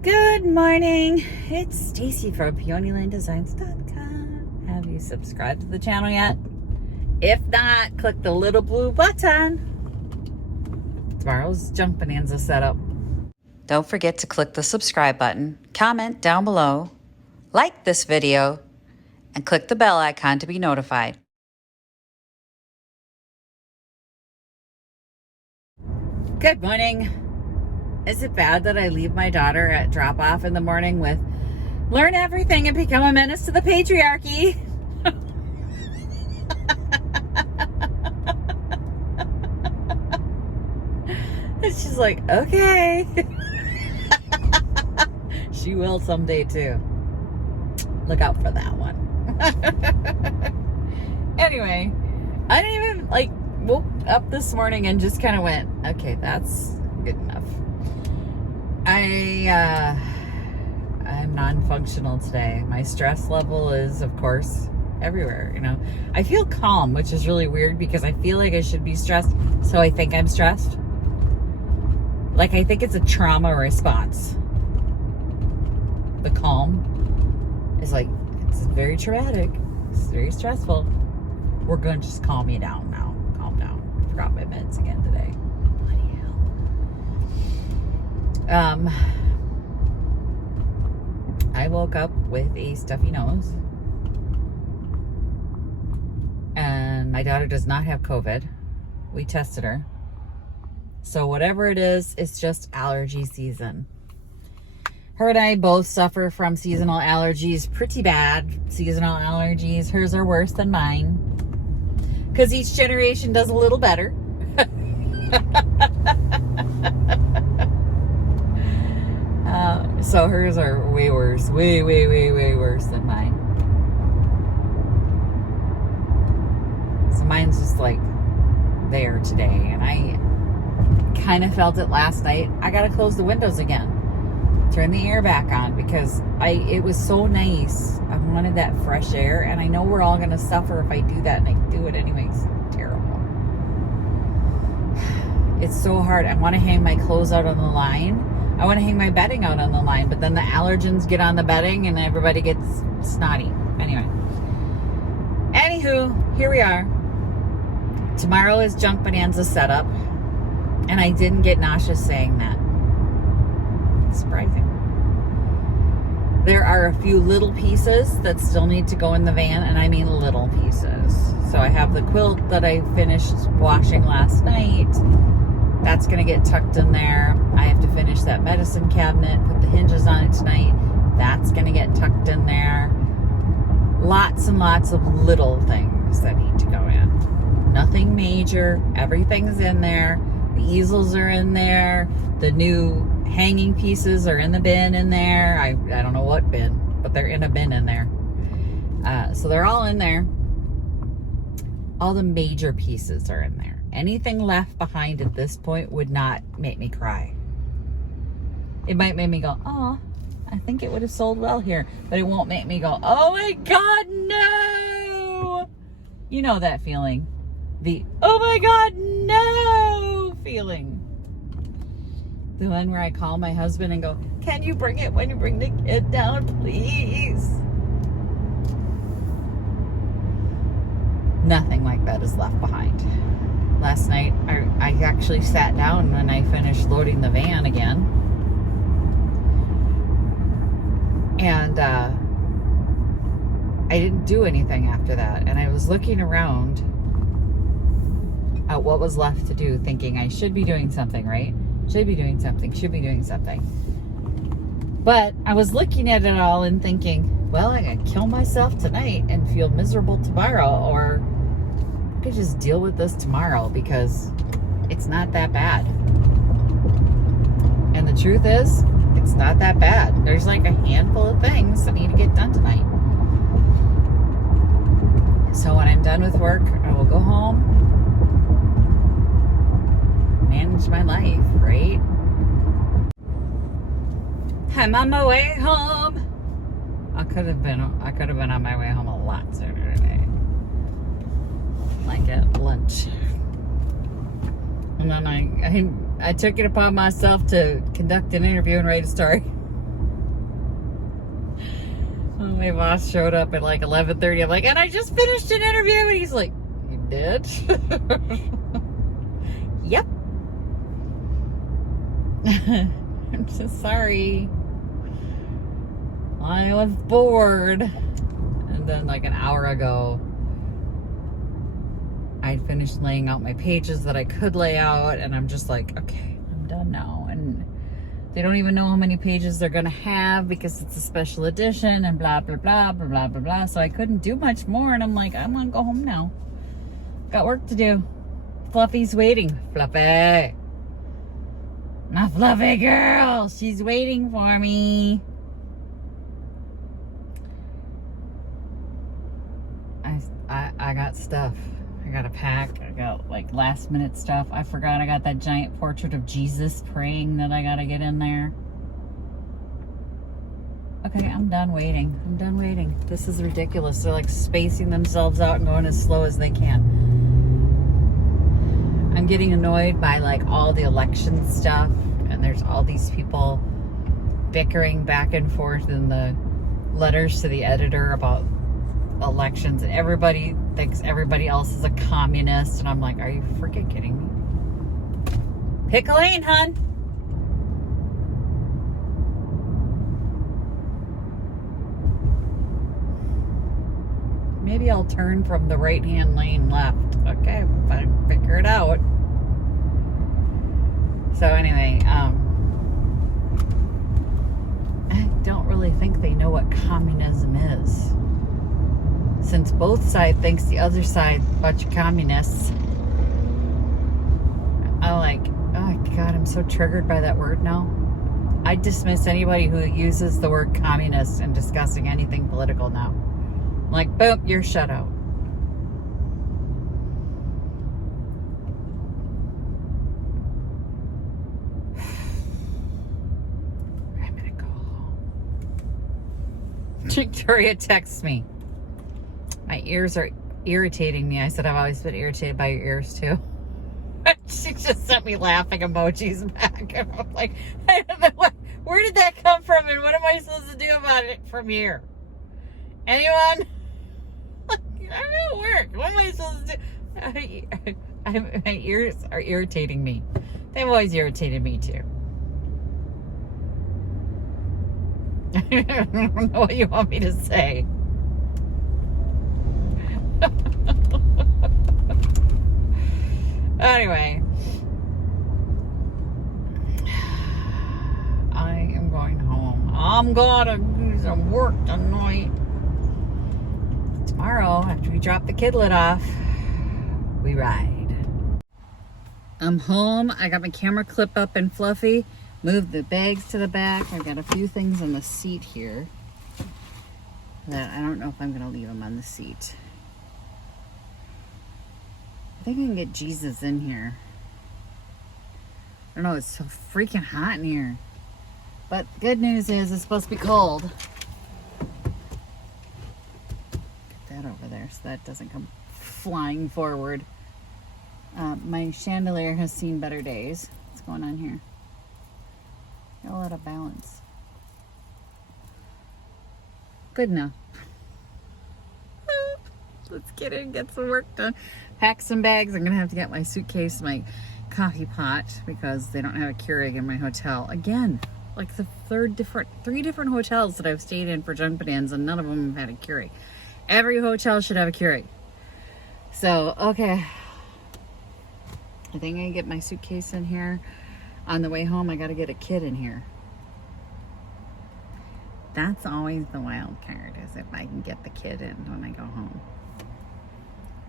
Good morning. It's Stacy from PeonyLaneDesigns.com. Have you subscribed to the channel yet? If not, click the little blue button. Tomorrow's Junk Bonanza setup. Don't forget to click the subscribe button, comment down below, like this video, and click the bell icon to be notified. Good morning. Is it bad that I leave my daughter at drop off in the morning with learn everything and become a menace to the patriarchy? And she's like, okay. She will someday too. Look out for that one. Anyway, I didn't even woke up this morning and just kind of went, okay, that's good enough. I'm non-functional today. My stress level is, of course, everywhere. I feel calm, which is really weird because I feel like I should be stressed, so I think I'm stressed. Like, I think it's a trauma response. The calm is like, it's very traumatic. It's very stressful. We're going to just calm you down now. Calm down. I forgot my meds again today. Bloody hell. I woke up with a stuffy nose. And my daughter does not have COVID. We tested her. So whatever it is, it's just allergy season. Her and I both suffer from seasonal allergies, pretty bad seasonal allergies. Hers are worse than mine, because each generation does a little better. So hers are way worse, way worse than mine. So mine's just like there today, and I kind of felt it last night. I gotta close the windows again, turn the air back on, because it was so nice. I wanted that fresh air, and I know we're all gonna suffer if I do that, and I do it anyways. Terrible. It's so hard. I want to hang my clothes out on the line. I want to hang my bedding out on the line, but then the allergens get on the bedding and everybody gets snotty. Anywho, here we are. Tomorrow is Junk Bonanza setup, and I didn't get nauseous saying that. Surprising. There are a few little pieces that still need to go in the van, and I mean little pieces. So I have the quilt that I finished washing last night. That's going to get tucked in there. I have to finish that medicine cabinet, put the hinges on it tonight. That's going to get tucked in there. Lots and lots of little things that need to go in. Nothing major. Everything's in there. The easels are in there. The new hanging pieces are in the bin in there. I don't know what bin, but they're in a bin in there. So they're all in there. All the major pieces are in there. Anything left behind at this point would not make me cry. It might make me go, oh, I think it would have sold well here. But it won't make me go, oh my God, no! You know that feeling. The, oh my God, no feeling. The one where I call my husband and go, can you bring it when you bring the kid down, please? Nothing like that is left behind. Last night, I actually sat down when I finished loading the van again. And I didn't do anything after that. And I was looking around at what was left to do, thinking I should be doing something, right? Should be doing something. But I was looking at it all and thinking, well, I gotta kill myself tonight and feel miserable tomorrow, or I could just deal with this tomorrow because it's not that bad. And the truth is, it's not that bad. There's like a handful of things that need to get done tonight. So when I'm done with work, I will go home, manage my life, right? I'm on my way home. I could have been on my way home a lot sooner today. Like at lunch. And then I took it upon myself to conduct an interview and write a story. My boss showed up at like 11:30. I'm like, and I just finished an interview. And he's like, you did? Yep. I'm just sorry. I was bored. And then like an hour ago, I'd finished laying out my pages that I could lay out. And I'm just like, okay, I'm done now. And they don't even know how many pages they're going to have because it's a special edition and blah, blah, blah, blah, blah, blah, blah. So I couldn't do much more. And I'm like, I want to go home now. Got work to do. Fluffy's waiting. Fluffy. My fluffy girl. She's waiting for me. I got stuff. I got to pack. I got like last minute stuff. I forgot I got that giant portrait of Jesus praying that I got to get in there. Okay, I'm done waiting. I'm done waiting. This is ridiculous. They're like spacing themselves out and going as slow as they can. I'm getting annoyed by like all the election stuff, and there's all these people bickering back and forth in the letters to the editor about elections, and everybody thinks everybody else is a communist, and I'm like, are you freaking kidding me? Pick a lane, hon. Maybe I'll turn from the right-hand lane left. Okay, fine, figure it out. So anyway, I don't really think they know what communism is. Since both sides thinks the other side a bunch of communists. I'm like, oh God, I'm so triggered by that word now. I dismiss anybody who uses the word communist in discussing anything political now. I'm like, boom, you're shut out. I'm gonna go home. Victoria texts me. My ears are irritating me. I said, I've always been irritated by your ears too. She just sent me laughing emojis back. And I'm like, I don't know where did that come from and what am I supposed to do about it from here? Anyone? I don't know, work. What am I supposed to do? My ears are irritating me. They've always irritated me too. I don't know what you want me to say. Anyway, I am going home. I'm gonna do some work tonight. Tomorrow, after we drop the kidlet off, we ride. I'm home. I got my camera clip up and fluffy. Moved the bags to the back. I got a few things on the seat here that I don't know if I'm gonna leave them on the seat. I think I can get Jesus in here. I don't know, it's so freaking hot in here. But good news is it's supposed to be cold. Get that over there so that doesn't come flying forward. My chandelier has seen better days. What's going on here? Got a lot of balance. Good enough. Let's get in, get some work done. Pack some bags. I'm gonna have to get my suitcase, my coffee pot, because they don't have a Keurig in my hotel. Again, like the three different hotels that I've stayed in for Junk Bonanza, and none of them have had a Keurig. Every hotel should have a Keurig. So, okay. I think I can get my suitcase in here. On the way home, I gotta get a kid in here. That's always the wild card, is if I can get the kid in when I go home.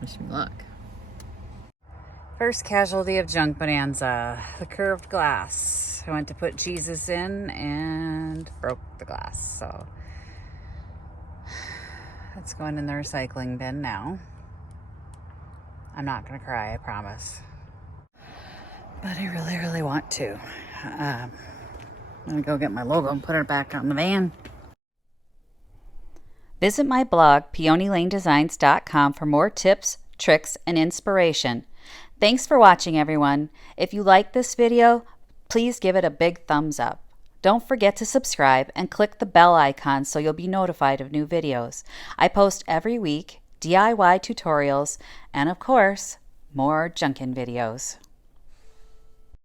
Wish me luck. First casualty of Junk Bonanza, the curved glass. I went to put Jesus in and broke the glass. So that's going in the recycling bin now. I'm not gonna cry, I promise. But I really, really want to. I'm gonna go get my logo and put it back on the van. Visit my blog, peonylanedesigns.com, for more tips, tricks, and inspiration. Thanks for watching, everyone. If you like this video, please give it a big thumbs up. Don't forget to subscribe and click the bell icon so you'll be notified of new videos. I post every week DIY tutorials and, of course, more junkin' videos.